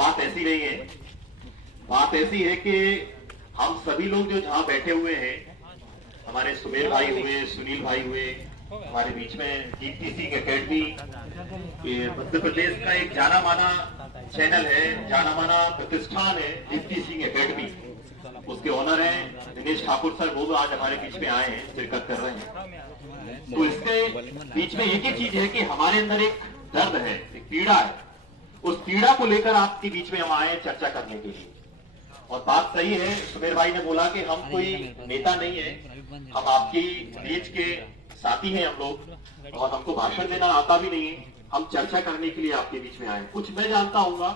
बात ऐसी नहीं है। बात ऐसी है कि हम सभी लोग जो जहां बैठे हुए हैं, हमारे सुमेर भाई हुए, सुनील भाई हुए, हमारे बीच में दीप्ति सिंह एकेडमी, मध्य प्रदेश का एक जाना माना चैनल है, जाना माना प्रतिष्ठान है दीप्ति सिंह एकेडमी, उसके ओनर हैं दिनेश ठाकुर सर। वो आज हमारे बीच में आए हैं, शिरकत कर रहे हैं। तो इसके बीच में एक ही चीज है कि हमारे अंदर एक दर्द है, एक पीड़ा है। उस पीड़ा को लेकर आपके बीच में हम आए चर्चा करने के लिए। और बात सही है, सुमेर भाई ने बोला कि हम कोई नेता नहीं है, हम आपकी बीच के साथी हैं हम लोग, और हमको भाषण देना आता भी नहीं है। हम चर्चा करने के लिए आपके बीच में आए। कुछ मैं जानता हूंगा,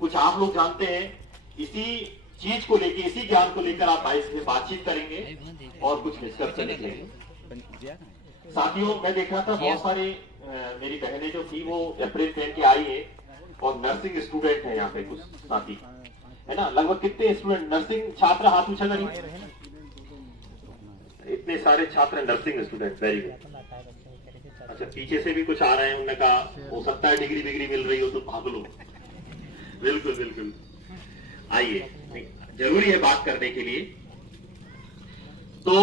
कुछ आप लोग जानते हैं। इसी चीज को लेकर, इसी ज्ञान को लेकर आप भाई से बातचीत करेंगे और कुछ डिस्कस करेंगे। साथियों, मैं देख रहा था बहुत सारी मेरी बहनें जो थी वो अप्रैल पहन के आई है, और नर्सिंग स्टूडेंट है यहाँ पे कुछ साथी, है ना। लगभग कितने स्टूडेंट नर्सिंग छात्र, हाथ उछल रही, इतने सारे छात्र नर्सिंग स्टूडेंट, वेरी गुड। अच्छा, पीछे से भी कुछ आ रहे हैं, उन्होंने कहा हो सकता है डिग्री विग्री मिल रही हो तो भाग लो। बिल्कुल बिल्कुल, आइए, जरूरी है बात करने के लिए। तो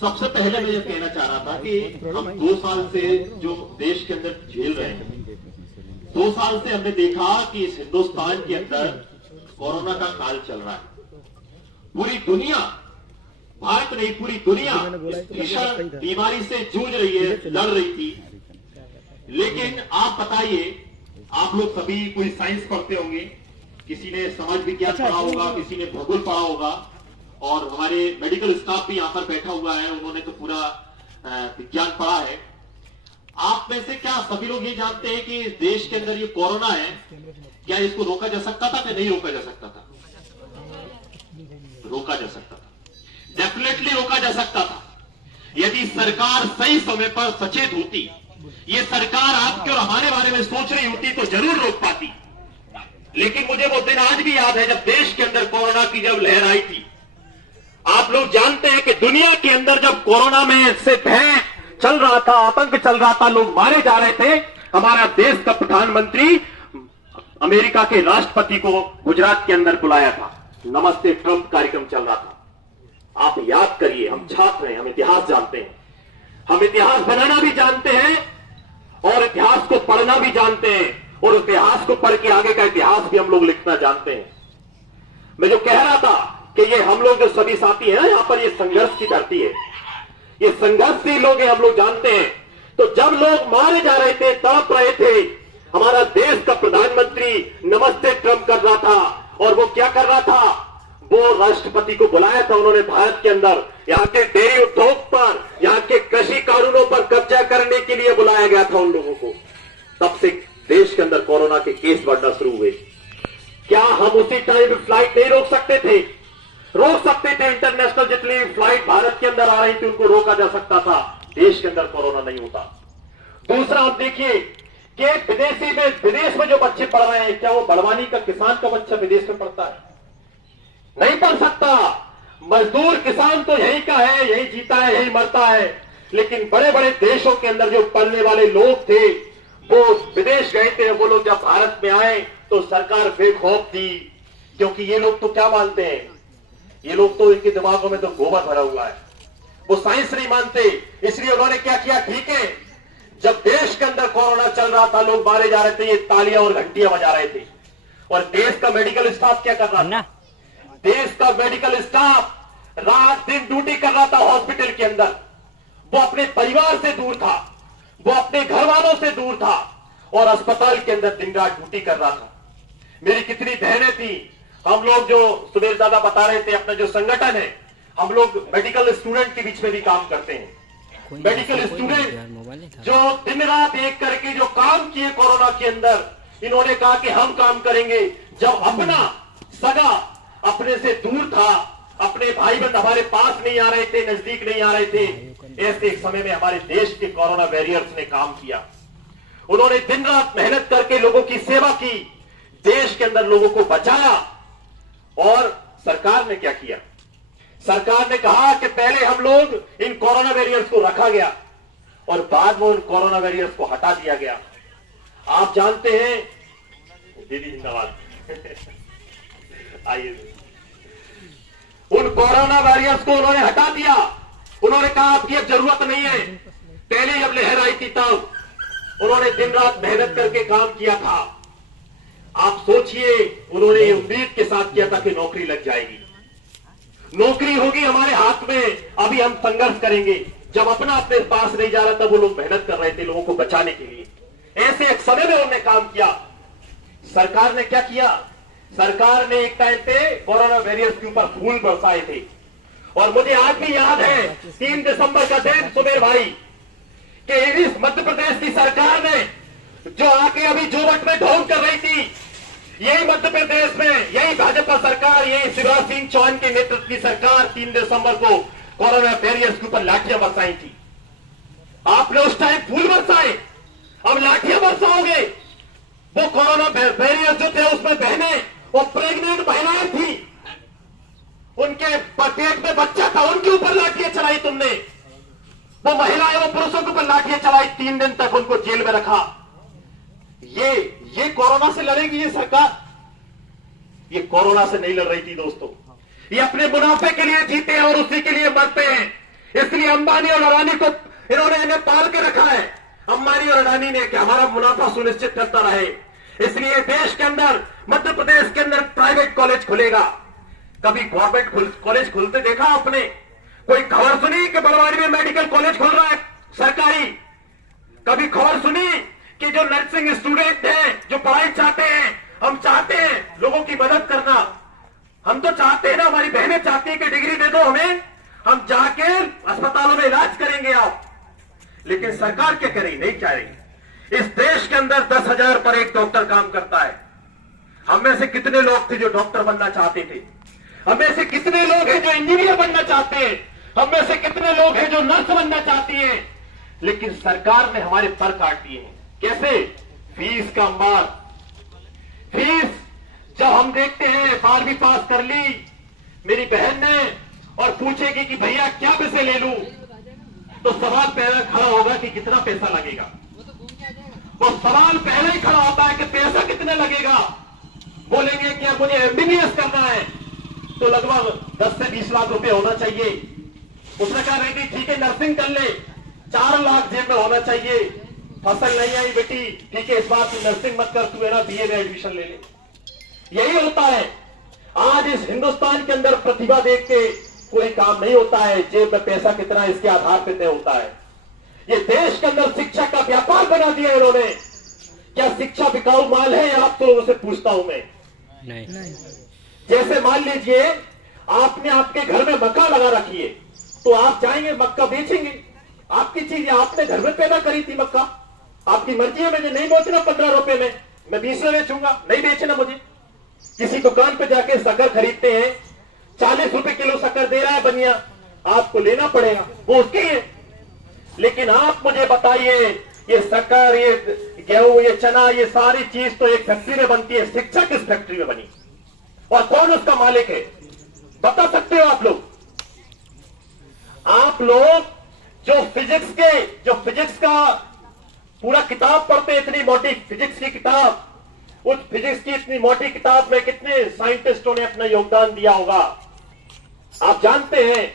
सबसे पहले मैं ये कहना चाह रहा था कि हम 2 साल से जो देश के अंदर झेल रहे हैं, 2 साल से हमने देखा कि इस हिंदुस्तान के अंदर कोरोना का काल चल रहा है। पूरी दुनिया, भारत नहीं पूरी दुनिया इस भीषण बीमारी से जूझ रही है, लड़ रही थी। लेकिन आप बताइए, आप लोग सभी कोई साइंस पढ़ते होंगे, किसी ने समाज विज्ञान पढ़ा होगा, किसी ने भूगोल पढ़ा होगा, और हमारे मेडिकल स्टाफ भी यहाँ पर बैठा हुआ है, उन्होंने तो पूरा विज्ञान पढ़ा है। आप में से क्या सभी लोग ये जानते हैं कि देश के अंदर ये कोरोना है, क्या इसको रोका जा सकता था कि नहीं रोका जा सकता था? रोका जा सकता था, डेफिनेटली रोका जा सकता था, यदि सरकार सही समय पर सचेत होती। ये सरकार आपके और हमारे बारे में सोच रही होती तो जरूर रोक पाती। लेकिन मुझे वो दिन आज भी याद है जब देश के अंदर कोरोना की जब लहर आई थी। आप लोग जानते हैं कि दुनिया के अंदर जब कोरोना में से भय चल रहा था, आतंक चल रहा था, लोग मारे जा रहे थे, हमारा देश का प्रधानमंत्री अमेरिका के राष्ट्रपति को गुजरात के अंदर बुलाया था। नमस्ते ट्रंप कार्यक्रम चल रहा था। आप याद करिए, हम छात्र हैं, हम इतिहास जानते हैं, हम इतिहास बनाना भी जानते हैं और इतिहास को पढ़ना भी जानते हैं, और इतिहास को पढ़ के आगे का इतिहास भी हम लोग लिखना जानते हैं। मैं जो कह रहा था कि ये हम लोग जो सभी साथी हैं ना, यहां पर ये संघर्ष की धरती है, ये संघर्षशील लोग हैं, हम लोग जानते हैं। तो जब लोग मारे जा रहे थे, तड़प रहे थे, हमारा देश का प्रधानमंत्री नमस्ते ट्रंप कर रहा था। और वो क्या कर रहा था? वो राष्ट्रपति को बुलाया था उन्होंने भारत के अंदर, यहाँ के डेयरी उद्योग पर, यहाँ के कृषि कानूनों पर कब्जा करने के लिए बुलाया गया था उन लोगों को। तब से देश के अंदर कोरोना के केस बढ़ना शुरू हुए। क्या हम उसी टाइम फ्लाइट नहीं रोक सकते थे? रोक सकते थे। इंटरनेशनल जितनी फ्लाइट भारत के अंदर आ रही थी उनको रोका जा सकता था, देश के अंदर कोरोना नहीं होता। दूसरा, आप देखिए कि विदेश में जो बच्चे पढ़ रहे हैं, क्या वो बड़वानी का किसान का बच्चा विदेश में पढ़ता है? नहीं पढ़ सकता। मजदूर किसान तो यहीं का है, यहीं जीता है, यहीं मरता है। लेकिन बड़े बड़े देशों के अंदर जो पढ़ने वाले लोग थे वो विदेश गए थे। वो लोग जब भारत में आए तो सरकार बेखौफ थी, क्योंकि ये लोग तो क्या मानते हैं, ये लोग तो इनके दिमागों में तो गोबर भरा हुआ है, वो साइंस नहीं मानते। इसलिए उन्होंने क्या किया? ठीक है, जब देश के अंदर कोरोना चल रहा था, लोग मारे जा रहे थे, ये तालियां और घंटियां बजा रहे थे। और देश का मेडिकल स्टाफ क्या कर रहा था? देश का मेडिकल स्टाफ रात दिन ड्यूटी कर रहा था हॉस्पिटल के अंदर। वो अपने परिवार से दूर था, वो अपने घर वालों से दूर था, और अस्पताल के अंदर दिन रात ड्यूटी कर रहा था। मेरी कितनी बहनें थी, हम लोग जो सुबेर दादा बता रहे थे, अपना जो संगठन है, हम लोग मेडिकल स्टूडेंट के बीच में भी काम करते हैं। मेडिकल स्टूडेंट जो दिन रात एक करके जो काम किए कोरोना के अंदर, इन्होंने कहा कि हम काम करेंगे। जब अपना सगा अपने से दूर था, अपने भाई बंद हमारे पास नहीं आ रहे थे, नजदीक नहीं आ रहे थे, ऐसे एक समय में हमारे देश के कोरोना वॉरियर्स ने काम किया। उन्होंने दिन रात मेहनत करके लोगों की सेवा की, देश के अंदर लोगों को बचाया। और सरकार ने क्या किया? सरकार ने कहा कि पहले हम लोग इन कोरोना वॉरियर्स को रखा गया और बाद में उन कोरोना वॉरियर्स को हटा दिया गया। आप जानते हैं, दीदी जिंदाबाद, आइए, उन कोरोना वॉरियर्स को उन्होंने हटा दिया। उन्होंने कहा आपकी अब जरूरत नहीं है। पहले जब लहर आई थी तब उन्होंने दिन रात मेहनत करके काम किया था। आप सोचिए, उन्होंने ये उम्मीद के साथ किया था कि नौकरी लग जाएगी, नौकरी होगी हमारे हाथ में, अभी हम संघर्ष करेंगे। जब अपना अपने पास नहीं जा रहा तब वो लोग मेहनत कर रहे थे लोगों को बचाने के लिए। ऐसे एक समय में उन्होंने काम किया। सरकार ने क्या किया? सरकार ने एक टाइम पे कोरोना वॉरियर्स के ऊपर फूल बरसाए थे। और मुझे आज भी याद है 3 दिसंबर का दिन, सुमेर भाई, कि इस मध्य प्रदेश की सरकार ने जो आके अभी जोवट में ढोंग कर रही थी, यही मध्य प्रदेश में यही भाजपा सरकार, यही शिवराज सिंह चौहान के नेतृत्व की सरकार 3 दिसंबर को कोरोना वॉरियर्स के ऊपर लाठियां बरसाई थी। आपने उस टाइम फूल बरसाए, अब लाठियां बरसाओगे। वो कोरोना वॉरियर्स जो थे उसमें बहनें, वो प्रेग्नेंट महिलाएं थी, उनके पेट में बच्चा था, उनके ऊपर लाठियां चलाई तुमने। वो महिलाएं, वो पुरुषों के ऊपर लाठियां चलाई, 3 दिन तक उनको जेल में रखा। ये कोरोना से लड़ेगी ये सरकार? ये कोरोना से नहीं लड़ रही थी दोस्तों। ये अपने मुनाफे के लिए जीते हैं और उसी के लिए मरते हैं। इसलिए अंबानी और अडानी को इन्होंने पाल के रखा है, अंबानी और अडानी ने, कि हमारा मुनाफा सुनिश्चित करता रहे। इसलिए देश के अंदर, मध्य प्रदेश के अंदर प्राइवेट कॉलेज खुलेगा। कभी गवर्नमेंट कॉलेज खुलते देखा आपने? कोई खबर सुनी कि बड़वानी में मेडिकल कॉलेज खुल रहा है सरकारी? कभी खबर सुनी कि जो नर्सिंग स्टूडेंट हैं, जो पढ़ाई चाहते हैं, हम चाहते हैं लोगों की मदद करना, हम तो चाहते हैं ना, हमारी बहनें चाहती है कि डिग्री दे दो हमें, हम जाके अस्पतालों में इलाज करेंगे आप। लेकिन सरकार क्या करेगी? नहीं चाह रही। इस देश के अंदर 10,000 पर एक डॉक्टर काम करता है। हम में से कितने लोग थे जो डॉक्टर बनना चाहते थे? हम में से कितने लोग हैं जो इंजीनियर बनना चाहते हैं? हम में से कितने लोग हैं जो नर्स बनना चाहती हैं? लेकिन सरकार ने हमारे पर काट दिए हैं। कैसे? फीस का अंबार। फीस जब हम देखते हैं 12वीं पास कर ली मेरी बहन ने और पूछेगी कि भैया क्या पैसे ले लूं, तो सवाल पहले खड़ा होगा कि कितना पैसा लगेगा। वो सवाल पहले ही खड़ा होता है कि पैसा कितने लगेगा। बोलेंगे कि अब मुझे एमबीबीएस करना है तो लगभग 10 से 20 लाख रुपए होना चाहिए। उसने कहा नहीं नहीं ठीक है नर्सिंग कर ले, 4 लाख जेब में होना चाहिए। फसल नहीं आई बेटी, ठीक है इस बार तू नर्सिंग मत कर, तू है ना बीए में एडमिशन ले ले। यही होता है आज इस हिंदुस्तान के अंदर। प्रतिभा देख के कोई काम नहीं होता है, जेब में पैसा कितना इसके आधार पर तय होता है। ये देश के अंदर शिक्षा का व्यापार बना दिया इन्होंने। क्या शिक्षा बिकाऊ माल है? आप तो लोगों से पूछता हूं मैं। नहीं। जैसे मान लीजिए आपने आपके घर में मक्का लगा रखी है, तो आप जाएंगे मक्का बेचेंगे। आपकी चीज आपने घर में पैदा करी थी मक्का, आपकी मर्जी है। मुझे नहीं बेचना 15 रुपए में, मैं 20 में बेचूंगा। नहीं बेचना मुझे। किसी दुकान पे जाके शक्कर खरीदते हैं, 40 रुपए किलो शक्कर दे रहा है बनिया, आपको लेना पड़ेगा, वो उसकी है। लेकिन आप मुझे बताइए, ये शक्कर, ये गेहूं, ये चना, ये सारी चीज तो एक फैक्ट्री में बनती है। शिक्षा किस फैक्ट्री में बनी और कौन उसका मालिक है? बता सकते हो आप लोग? आप लोग जो फिजिक्स का पूरा किताब पढ़ते हैं, इतनी मोटी फिजिक्स की किताब, उस फिजिक्स की इतनी मोटी किताब में कितने साइंटिस्टों ने अपना योगदान दिया होगा आप जानते हैं?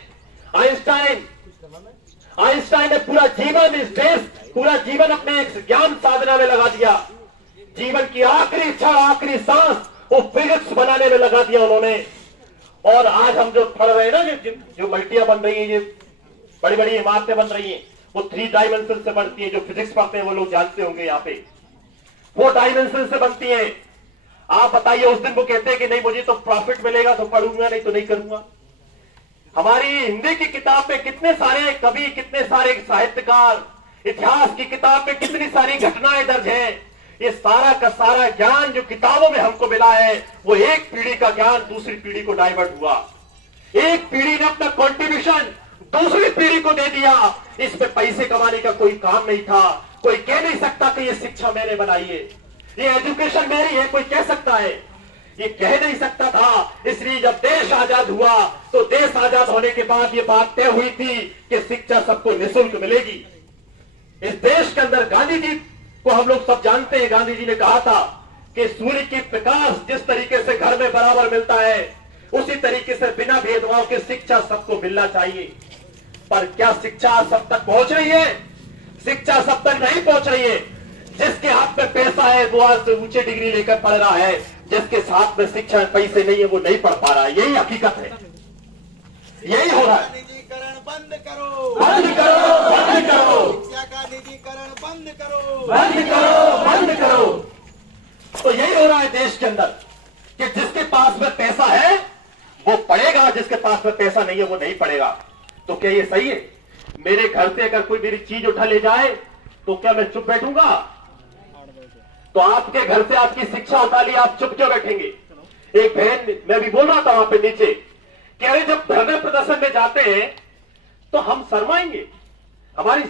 आइंस्टाइन ने पूरा जीवन इस देश, पूरा जीवन अपने एक ज्ञान साधना में लगा दिया। जीवन की आखिरी इच्छा, आखिरी सांस वो फिजिक्स बनाने में लगा दिया उन्होंने। और आज हम जो पढ़ रहे हैं ना, जो मल्टियां बन रही है, ये बड़ी बड़ी इमारतें बन रही हैं, वो 3 डायमेंशन से बनती है। जो फिजिक्स पढ़ते हैं वो लोग जानते होंगे, यहाँ पे 4 डायमेंशन से बनती है। आप बताइए, उस दिन वो कहते हैं कि नहीं मुझे तो प्रॉफिट मिलेगा तो पढ़ूंगा, नहीं तो नहीं करूंगा। हमारी हिंदी की किताब में कितने सारे कवि, कितने सारे साहित्यकार, इतिहास की किताब में कितनी सारी घटनाएं दर्ज हैं। ये सारा का सारा ज्ञान जो किताबों में हमको मिला है, वो एक पीढ़ी का ज्ञान दूसरी पीढ़ी को डाइवर्ट हुआ। एक पीढ़ी ने अपना कॉन्ट्रीब्यूशन दूसरी पीढ़ी को दे दिया। इसमें पैसे कमाने का कोई काम नहीं था। कोई कह नहीं सकता कि ये शिक्षा मैंने बनाई है, ये एजुकेशन मेरी है, कोई कह सकता है? ये कह नहीं सकता था। इसलिए जब देश आजाद हुआ तो देश आजाद होने के बाद ये बात तय हुई थी कि शिक्षा सबको निःशुल्क मिलेगी। इस देश के अंदर गांधी जी को हम लोग सब जानते हैं। गांधी जी ने कहा था कि सूर्य की प्रकाश जिस तरीके से घर में बराबर मिलता है, उसी तरीके से बिना भेदभाव के शिक्षा सबको मिलना चाहिए। पर क्या शिक्षा सब तक पहुंच रही है? शिक्षा सब तक नहीं पहुंच रही है। जिसके हाथ में पैसा है वो आज से ऊंचे डिग्री लेकर पढ़ रहा है, जिसके साथ में शिक्षा पैसे नहीं है वो नहीं पढ़ पा रहा है। यही हकीकत है, यही हो रहा है। निजीकरण बंद करो, बंद करो, बंद करो, शिक्षा का निजीकरण बंद करो, बंद करो, बंद करो। तो यही हो रहा है देश के अंदर कि जिसके पास में पैसा है वो पढ़ेगा, जिसके पास में पैसा नहीं है वो नहीं पढ़ेगा। तो क्या ये सही है? मेरे घर से अगर कोई मेरी चीज उठा ले जाए तो क्या मैं चुप बैठूंगा? तो आपके घर से आपकी शिक्षा उठा ली, आप चुप क्यों बैठेंगे? एक बहन, मैं भी बोल रहा था वहां पे नीचे, कह रहे जब धरने प्रदर्शन में जाते हैं तो हम शर्माएंगे, हमारी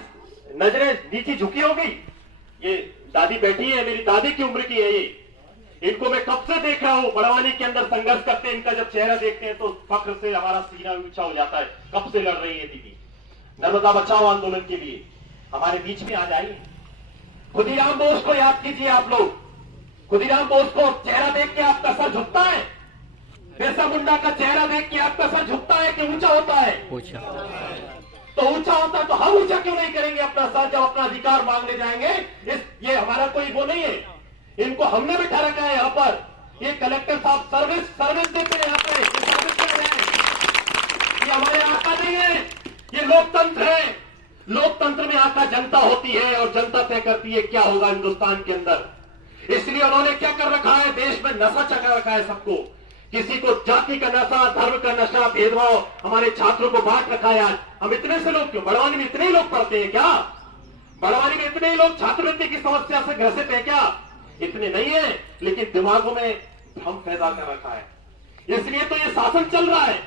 नजरें नीचे झुकी होगी। ये दादी बैठी है, मेरी दादी की उम्र की है ये, इनको मैं कब से देख रहा हूं बड़वानी के अंदर संघर्ष करते हैं। इनका जब चेहरा देखते हैं तो फख्र से हमारा सीना ऊंचा हो जाता है। कब से लड़ रही है दीदी नर्मदा बचाओ आंदोलन के लिए, हमारे बीच में आ जाइए। खुदीराम बोस को याद कीजिए आप लोग, खुदीराम बोस को चेहरा देख के आपका सर झुकता है? बिरसा मुंडा का चेहरा देख के आपका सर झुकता है कि ऊंचा होता है? तो ऊंचा होता है तो हम ऊंचा क्यों नहीं करेंगे अपना सर जब अपना अधिकार मांगने जाएंगे? ये हमारा कोई वो नहीं है, इनको हमने बिठा रखा है यहाँ पर। ये कलेक्टर साहब सर्विस देते हैं यहाँ पे, सर्विस कर रहे हैं। ये हमारे आका नहीं है, ये लोकतंत्र है। लोकतंत्र में आका जनता होती है और जनता तय करती है क्या होगा हिंदुस्तान के अंदर। इसलिए उन्होंने क्या कर रखा है, देश में नशा चढ़ा रखा है सबको। किसी को जाति का नशा, धर्म का नशा, भेदभाव, हमारे छात्रों को बांट रखा है। आज हम इतने से लोग क्यों, बड़वानी में इतने ही लोग पढ़ते हैं क्या? बड़वानी में इतने ही लोग छात्रवृत्ति की समस्या से ग्रसित है क्या? इतने नहीं है, लेकिन दिमागों में भ्रम पैदा कर रखा है। इसलिए तो ये शासन चल रहा है,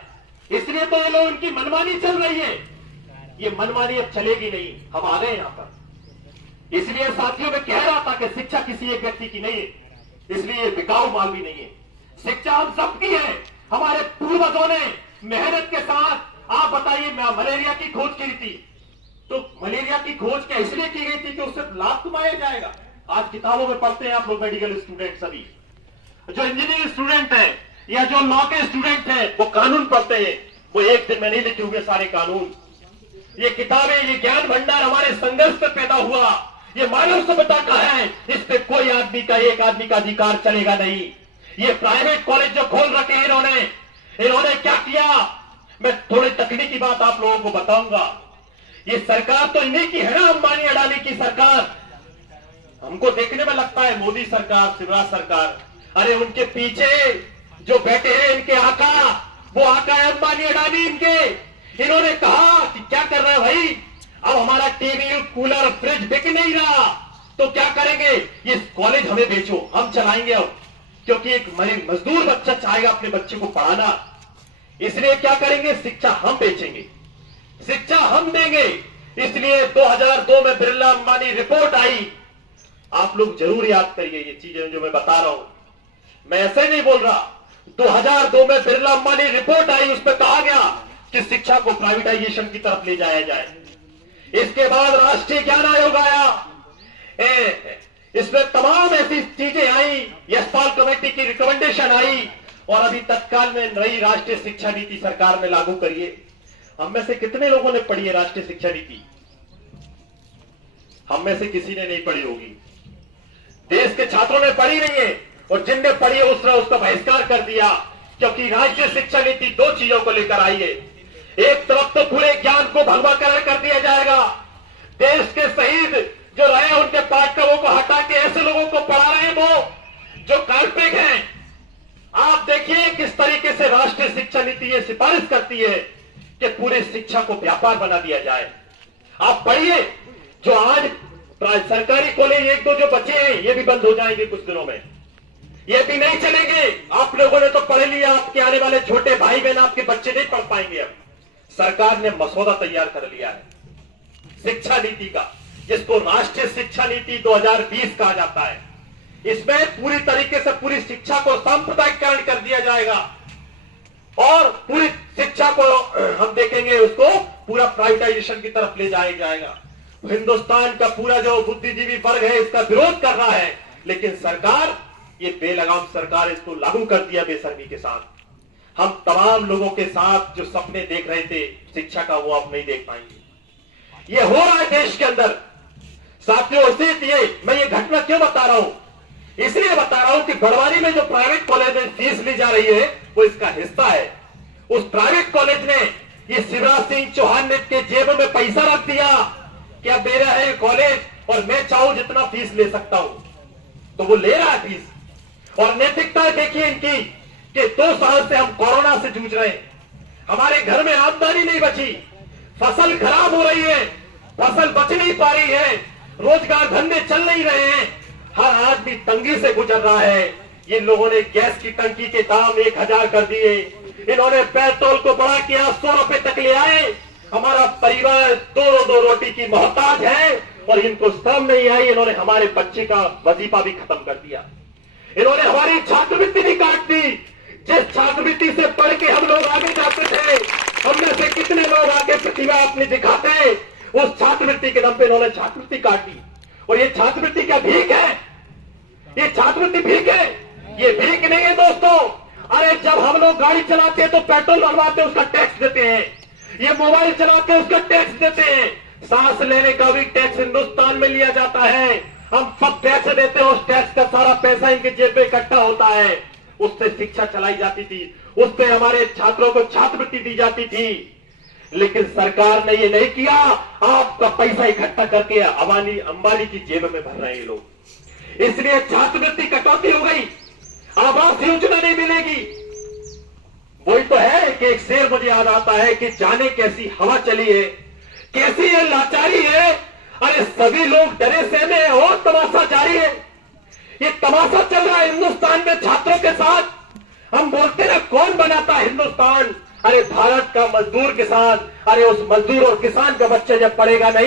इसलिए तो ये लोग इनकी मनमानी चल रही है। ये मनमानी अब चलेगी नहीं, हम आ गए यहां पर। इसलिए साथियों में कह रहा था कि शिक्षा किसी एक व्यक्ति की नहीं है, इसलिए ये बिकाऊ माल भी नहीं है। शिक्षा हम सबकी है। हमारे पूर्वजों ने मेहनत के साथ, आप बताइए, मलेरिया की खोज की थी, तो मलेरिया की खोज क्या इसलिए की गई थी कि उससे लाभ कमाया जाएगा? आज किताबों में पढ़ते हैं आप लोग, मेडिकल स्टूडेंट सभी, जो इंजीनियरिंग स्टूडेंट है या जो लॉ के स्टूडेंट है, वो कानून पढ़ते हैं। वो एक दिन में नहीं लिखे हुए सारे कानून। ये किताबें, ये ज्ञान भंडार हमारे संघर्ष से पैदा हुआ। ये मानव सभ्यता का है, इस पे कोई आदमी का, एक आदमी का अधिकार चलेगा नहीं। ये प्राइवेट कॉलेज जो खोल रखे हैं इन्होंने क्या किया? मैं थोड़ी तकनीकी बात आप लोगों को बताऊंगा। ये सरकार तो इन्हीं की है ना, अंबानी अडानी की सरकार। हमको देखने में लगता है मोदी सरकार, शिवराज सरकार, अरे उनके पीछे जो बैठे हैं इनके आका, वो आका है अंबानी अडानी इनके। इन्होंने कहा कि क्या कर रहे हैं भाई, अब हमारा टीवी, कूलर, फ्रिज बिक नहीं रहा, तो क्या करेंगे? ये कॉलेज हमें बेचो, हम चलाएंगे अब, क्योंकि एक मजदूर बच्चा चाहेगा अपने बच्चे को पढ़ाना। इसलिए क्या करेंगे? शिक्षा हम बेचेंगे, शिक्षा हम देंगे। इसलिए 2002 में बिरला अंबानी रिपोर्ट आई। आप लोग जरूर याद करिए ये चीजें जो मैं बता रहा हूं, मैं ऐसे नहीं बोल रहा। 2002 में बिरला अंबानी रिपोर्ट आई, उसमें कहा गया कि शिक्षा को प्राइवेटाइजेशन की तरफ ले जाया जाए। इसके बाद राष्ट्रीय ज्ञान आयोग आया, इसमें तमाम ऐसी चीजें आई, यशपाल कमेटी की रिकमेंडेशन आई, और अभी तत्काल में नई राष्ट्रीय शिक्षा नीति सरकार ने लागू करी है। हम में से कितने लोगों ने पढ़ी है राष्ट्रीय शिक्षा नीति? हम में से किसी ने नहीं पढ़ी होगी। देश के छात्रों ने पढ़ी नहीं है, और जिनने पढ़ी है उसने उसका बहिष्कार कर दिया, क्योंकि राष्ट्रीय शिक्षा नीति दो चीजों को लेकर आई है। एक तरफ तो पूरे ज्ञान को भगवाकरण कर दिया जाएगा, देश के शहीद जो रहे उनके पाठ्यक्रमों को हटा के ऐसे लोगों को पढ़ा रहे हैं वो जो काल्पनिक हैं। आप देखिए किस तरीके से राष्ट्रीय शिक्षा नीति ये सिफारिश करती है कि पूरे शिक्षा को व्यापार बना दिया जाए। आप पढ़िए, जो आज सरकारी कॉलेज एक दो जो बचे हैं ये भी बंद हो जाएंगे कुछ दिनों में, ये भी नहीं चलेंगे। आप लोगों ने तो पढ़ लिया, आपके आने वाले छोटे भाई बहन, आपके बच्चे नहीं पढ़ पाएंगे। अब सरकार ने मसौदा तैयार कर लिया है शिक्षा नीति का, जिसको राष्ट्रीय शिक्षा नीति 2020 कहा जाता है। इसमें पूरी तरीके से पूरी शिक्षा को सांप्रदायिकरण कर दिया जाएगा, और पूरी शिक्षा को हम देखेंगे उसको पूरा प्राइवेटाइजेशन की तरफ ले जाया जाएगा। हिंदुस्तान का पूरा जो बुद्धिजीवी वर्ग है इसका विरोध कर रहा है, लेकिन सरकार ये बेलगाम सरकार इसको लागू कर दिया बेशर्मी के साथ। हम तमाम लोगों के साथ जो सपने देख रहे थे शिक्षा का, वो आप नहीं देख पाएंगे। ये हो रहा है देश के अंदर साथियों। इसलिए मैं ये घटना क्यों बता रहा हूं, इसलिए बता रहा हूं कि बड़वानी में जो प्राइवेट कॉलेज में फीस ली जा रही है वो इसका हिस्सा है। उस प्राइवेट कॉलेज ने ये शिवराज सिंह चौहान ने के जेब में पैसा रख दिया कि अब मेरा है ये कॉलेज और मैं चाहूं जितना फीस ले सकता हूं, तो वो ले रहा है फीस। और नैतिकता देखिए इनकी कि 2 साल से हम कोरोना से जूझ रहे हैं, हमारे घर में आमदनी नहीं बची, फसल खराब हो रही है, फसल बच नहीं पा रही है, रोजगार धंधे चल नहीं रहे हैं, हर आदमी तंगी से गुजर रहा है। ये लोगों ने गैस की टंकी के दाम 1000 कर दिए, इन्होंने पेट्रोल को बढ़ा के 100 रुपए तक ले आए। हमारा परिवार 2 रोटी की मोहताज है और इनको शर्म नहीं आई, इन्होंने हमारे बच्चे का वजीफा भी खत्म कर दिया, इन्होंने हमारी छात्रवृत्ति भी काट दी। जिस छात्रवृत्ति से पढ़ के हम लोग आगे जाते थे, हमने से कितने लोग आगे प्रतिभा अपनी दिखाते, उस छात्रवृत्ति के दम पे इन्होंने छात्रवृत्ति काट दी। और ये छात्रवृत्ति क्या भीख है? ये छात्रवृत्ति भीख है? ये भीख नहीं है दोस्तों। अरे जब हम लोग गाड़ी चलाते हैं तो पेट्रोल भरवाते हैं, उसका टैक्स देते हैं, ये मोबाइल चलाते हैं उसका टैक्स देते हैं, सांस लेने का भी टैक्स हिंदुस्तान में लिया जाता है, हम सब टैक्स देते हैं, उस टैक्स का सारा पैसा इनके जेब में इकट्ठा होता है, उससे शिक्षा चलाई जाती थी, उससे हमारे छात्रों को छात्रवृत्ति दी जाती थी। लेकिन सरकार ने ये नहीं किया, आपका पैसा इकट्ठा करके अंबानी की जेब में भर रहे हैं लोग, इसलिए छात्रवृत्ति कटौती हो गई, आवास योजना नहीं मिलेगी। वही तो है कि एक शेर मुझे याद आता है कि जाने कैसी हवा चली है, कैसी ये लाचारी है, अरे सभी लोग डरे सहमे हैं और तमाशा जारी है। ये तमाशा चल रहा है हिंदुस्तान में छात्रों के साथ। हम बोलते ना कौन बनाता हिंदुस्तान, अरे भारत का मजदूर किसान, अरे उस मजदूर और किसान का बच्चा जब पढ़ेगा नहीं